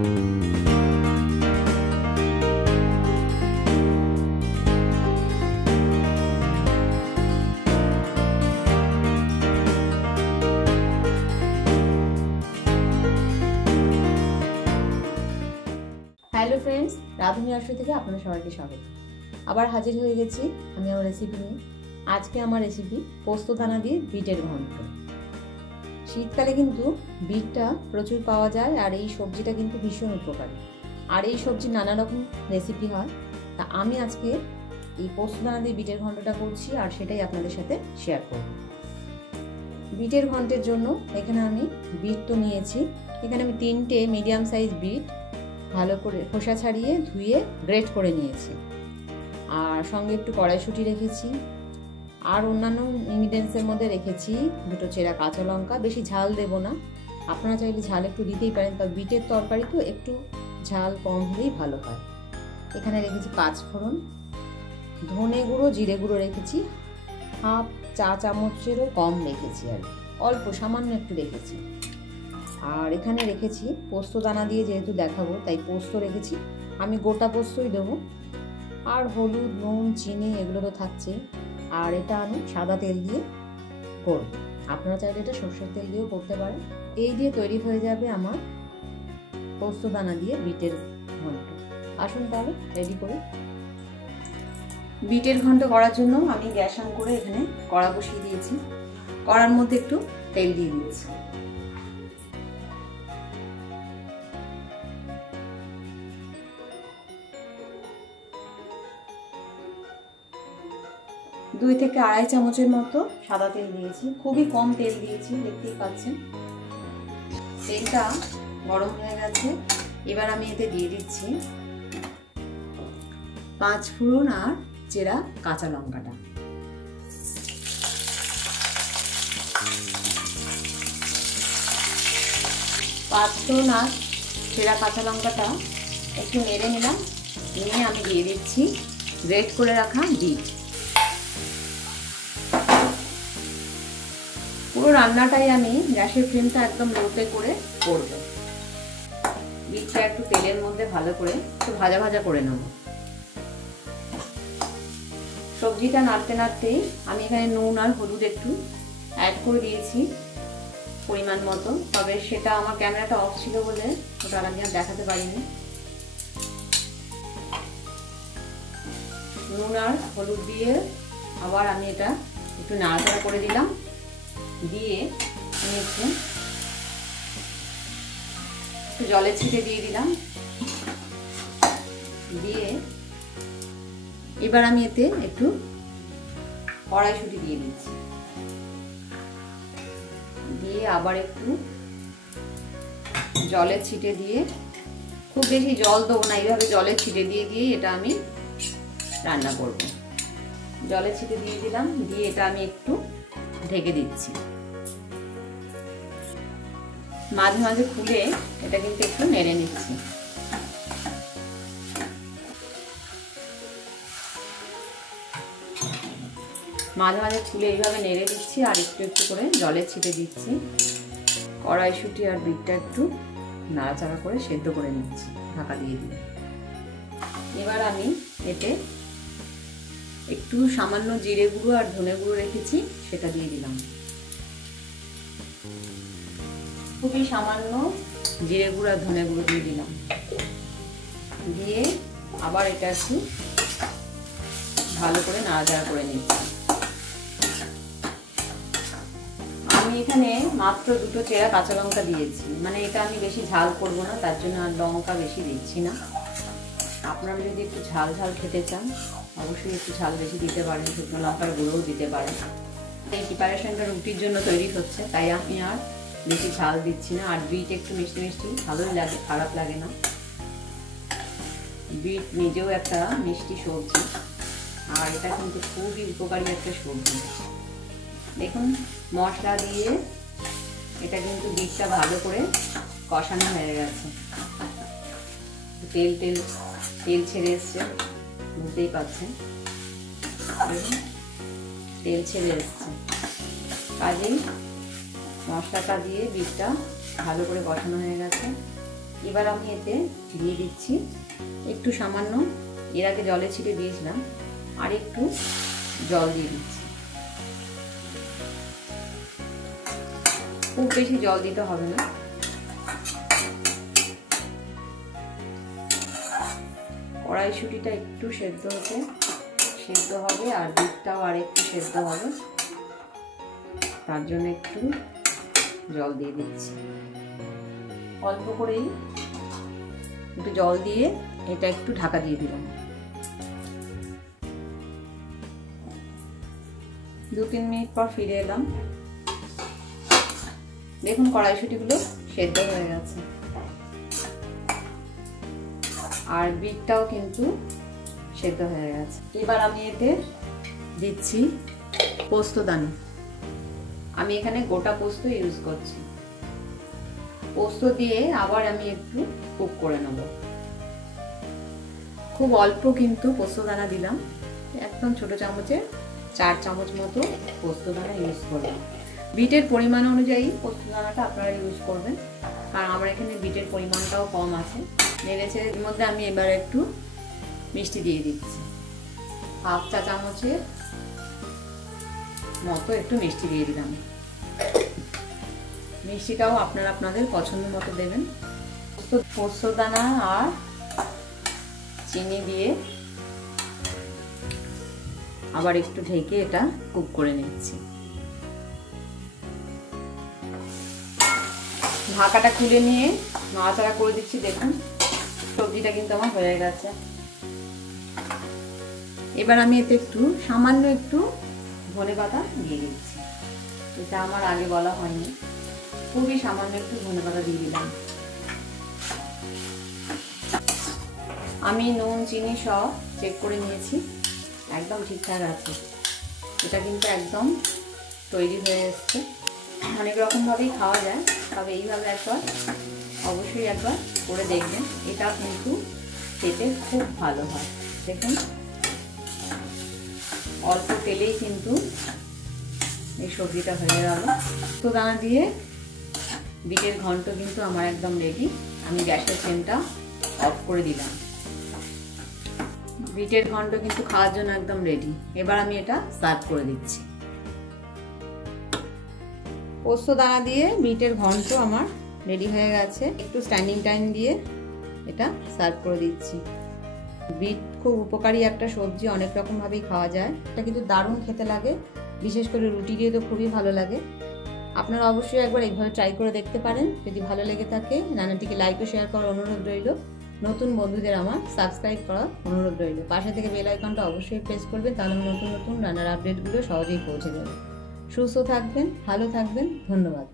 Hello friends, রাঁধুনি আসর থেকে আপনাদের সবাইকে স্বাগত। আবার হাজির হয়ে গেছি আমি আমার রেসিপি নিয়ে। আজকে আমার রেসিপি পোস্ত দানা দিয়ে বিটের ঘন্ট। শীতকালে কিন্তু বিটটা প্রচুর পাওয়া যায় আর এই সবজিটা কিন্তু ভীষণ উপকারী। আর এই সবজির নানা রকম রেসিপি হয়, তা আমি আজকে এই পোস্ত দানা দিয়ে বিটের ঘন্টটা করছি আর সেটাই আপনাদের সাথে শেয়ার করব। বিটের ঘন্টের জন্য এখানে আমি বিট তো নিয়েছি। এখানে আমি 3টে মিডিয়াম সাইজ বিট ভালো করে খোসা ছাড়িয়ে ধুয়ে গ্রেট করে নিয়েছি। আর সঙ্গে একটু কড়াইশুঁটি রেখেছি, আর অন্যান্য ইনগ্রিডিয়েন্টসের মধ্যে রেখেছি 2টো চেরা কাঁচা লঙ্কা। বেশি ঝাল দেব না, আপনারা চাইলে ঝাল একটু দিতেই পারেন, তবে বিটের তরকারি তো একটু ঝাল কম হলেই ভালো হয়। এখানে রেখেছি 5 ফোড়ন, ধনে গুঁড়ো জিরে গুঁড়ো রেখেছি হাফ চা চামচেরও কম রেখেছি, আর অল্প সামান্য একটু রেখেছি। আর এখানে রেখেছি পোস্ত দানা দিয়ে যেহেতু দেখাবো তাই পোস্ত রেখেছি, আমি গোটা পোস্তই দেবো। আর হলুদ, নুন, চিনি এগুলো তো থাকছে। আর এটা আমি সাদা তেল দিয়ে করব, আপনারা চাইলে এটা সরষের তেল দিয়েও করতে পারেন। এই দিয়ে তৈরি হয়ে যাবে আমার পোস্ত দানা দিয়ে বিটের ঘন্ট। আসুন তাহলে রেডি করি। বিটের ঘন্ট করার জন্য আমি গ্যাস অন করে এখানে কড়া বসিয়ে দিয়েছি। কড়ার মধ্যে একটু তেল দিয়ে দিয়েছি। দুই থেকে আড়াই চামচের মতো সাদা তেল দিয়েছি, খুবই কম তেল দিয়েছি, দেখতেই পাচ্ছেন। তেলটা গরম হয়ে গেছে, এবার আমি এতে দিয়ে দিচ্ছি 5 ফোড়ন আর চেরা কাঁচা লঙ্কাটা। পাঁচ ফোড়ন আর চেরা কাঁচা লঙ্কাটা একটু নেড়ে নিলাম, নিয়ে আমি দিয়ে দিচ্ছি গ্রেট করে রাখা বিট। পুরো রান্নাটাই আমি গ্যাসের ফ্লেমটা একদম লোতে করে করব। বিটটা একটু তেলের মধ্যে ভালো করে একটু ভাজা ভাজা করে নেব। সবজিটা নাড়তে নাড়তেই আমি এখানে নুন আর হলুদ একটু অ্যাড করে দিয়েছি পরিমাণ মতো, তবে সেটা আমার ক্যামেরাটা অফ ছিল বলে ওটা আমি আর দেখাতে পারিনি। নুন আর হলুদ দিয়ে আবার আমি এটা একটু নাড়াচাড়া করে দিলাম, দিয়ে একটু জলের ছিটে দিয়ে দিলাম। দিয়ে এবার আমি এতে একটু কড়াইশুঁটি দিয়ে দিচ্ছি, দিয়ে আবার একটু জলের ছিটে দিয়ে, খুব বেশি জল দেবো না, এইভাবে জলের ছিটে দিয়ে দিয়ে এটা আমি রান্না করব। জলের ছিটে দিয়ে দিলাম, দিয়ে এটা আমি একটু ঢেকে দিচ্ছি। মাঝে মাঝে খুলে এটা কিন্তু একটু নেড়ে নিচ্ছি। মাঝে মাঝে খুলে এইভাবে নেড়ে দিচ্ছি আর একটু একটু করে জলের ছিটে দিচ্ছি। কড়াইশুঁটি আর বিটটা একটু নাড়াচাড়া করে সেদ্ধ করে নিচ্ছি ঢাকা দিয়ে দিয়ে। এবার আমি এতে একটু সামান্য জিরে গুঁড়ো আর ধনে গুঁড়ো রেখেছি, সেটা দিয়ে দিলাম। খুবই সামান্য জিরে গুঁড়ো আর ধনে গুঁড়ো দিয়ে দিলাম, দিয়ে আবার এটা একটু ভালো করে নাড়াচাড়া করে নিচ্ছি। আমি এখানে মাত্র 2টো চেরা কাঁচা লঙ্কা দিয়েছি, মানে এটা আমি বেশি ঝাল করব না, তার জন্য আর লঙ্কা বেশি দিচ্ছি না। আপনারা যদি একটু ঝাল ঝাল খেতে চান অবশ্যই একটু ঝাল বেশি দিতে পারেন, শুকনো লঙ্কার গুঁড়োও দিতে পারেন। এই প্রিপারেশনটা রুটির জন্য তৈরি হচ্ছে, তাই আমি আর বেশি ঝাল দিচ্ছি না। আর বিট একটু মিষ্টি মিষ্টি ভালোই লাগে, খারাপ লাগে না। বিট নিজেও একটা মিষ্টি সবজি, আর এটা কিন্তু খুবই উপকারী একটা সবজি। দেখুন মশলা দিয়ে এটা কিন্তু বিটটা ভালো করে কষানো হয়ে গেছে, তেল তেল তেল ছেড়ে এসছে, বুঝতেই পারছেন তেল ছেড়ে এসছে। কাজেই মশলাটা দিয়ে বিটটা ভালো করে কষানো হয়ে গেছে। এবার আমি এতে দিয়ে দিচ্ছি একটু সামান্য, এর আগে জলে ছিটে দিয়েছিলাম, আর একটু জল দিয়ে দিচ্ছি। খুব বেশি জল দিতে হবে না। কড়াইশুঁটিটা একটু সেদ্ধ হবে, আর দুধটাও আর একটু সেদ্ধ হবে, তার জন্য একটু জল দিয়ে দিচ্ছি। অল্প করেই একটু জল দিয়ে এটা একটু ঢাকা দিয়ে দিলাম। 2-3 মিনিট পর ফিরে এলাম। দেখুন কড়াইশুঁটিগুলো সেদ্ধ হয়ে গেছে, আর বিটটাও কিন্তু সেদ্ধ হয়ে গেছে। এবার আমি এতে দিচ্ছি পোস্তদানা। আমি এখানে গোটা পোস্ত ইউজ করছি। পোস্ত দিয়ে আবার আমি একটু কুক করে নেব। খুব অল্প কিন্তু পোস্তদানা দিলাম, একদম ছোট চামচে 4 চামচ মতো পোস্তদানা ইউজ করলাম। বিটের পরিমাণ অনুযায়ী পোস্তদানাটা আপনারা ইউজ করবেন, কারণ আমার এখানে বিটের পরিমাণটাও কম আছে। নেড়েছে এর মধ্যে আমি এবার একটু মিষ্টি দিয়ে দিচ্ছি। 1/2 চা চামচের মতো একটু মিষ্টি দিয়ে দিলাম। মিষ্টিটাও আপনারা আপনাদের পছন্দ মতো দেবেন। পোস্তদানা আর চিনি দিয়ে আবার একটু ঢেকে এটা কুক করে নিচ্ছি। ঢাকাটা খুলে নিয়ে নাড়াচাড়া করে দিচ্ছি। দেখুন সবজিটা কিন্তু আমার হয়ে গেছে। এবার আমি এতে সামান্য একটু ধনেপাতা দিয়ে দিচ্ছি। এটা আমার আগে বলা হয়নি, খুবই সামান্য একটু ধনেপাতা দিয়ে দিলাম। আমি নুন চিনি সব চেক করে নিয়েছি, একদম ঠিকঠাক আছে। এটা কিন্তু একদম তৈরি হয়ে এসছে। অনেক রকমভাবেই খাওয়া যায়, তবে এইভাবে অবশ্যই একবার করে দেখবেন। এটা কিন্তু খেতে খুব ভালো হয়। দেখুন অল্প তেলেই কিন্তু এই সবজিটা হয়ে গেল। তো দানা দিয়ে বিটের ঘন্ট কিন্তু আমার একদম রেডি। আমি গ্যাসের ফ্লেমটা অফ করে দিলাম। বিটের ঘন্ট কিন্তু খাওয়ার জন্য একদম রেডি। এবার আমি এটা সার্ভ করে দিচ্ছি। পোস্ত দানা দিয়ে বিটের ঘন্ট আমার রেডি হয়ে গেছে। একটু স্ট্যান্ডিং টাইম দিয়ে এটা সার্ভ করে দিচ্ছি। বিট খুব উপকারী একটা সবজি, অনেক রকম ভাবেই খাওয়া যায়। এটা কিন্তু দারুণ খেতে লাগে, বিশেষ করে রুটি দিয়ে তো খুবই ভালো লাগে। আপনারা অবশ্যই একবার এইভাবে ট্রাই করে দেখতে পারেন। যদি ভালো লেগে থাকে রান্নাটিকে লাইক ও শেয়ার করার অনুরোধ রইল। নতুন বন্ধুদের আমার সাবস্ক্রাইব করার অনুরোধ রইল। পাশে থেকে বেল আইকনটা অবশ্যই প্রেস করবেন, তাহলে নতুন নতুন রান্নার আপডেটগুলো সহজেই পৌঁছে যাবে। সুস্থ থাকবেন, ভালো থাকবেন, ধন্যবাদ।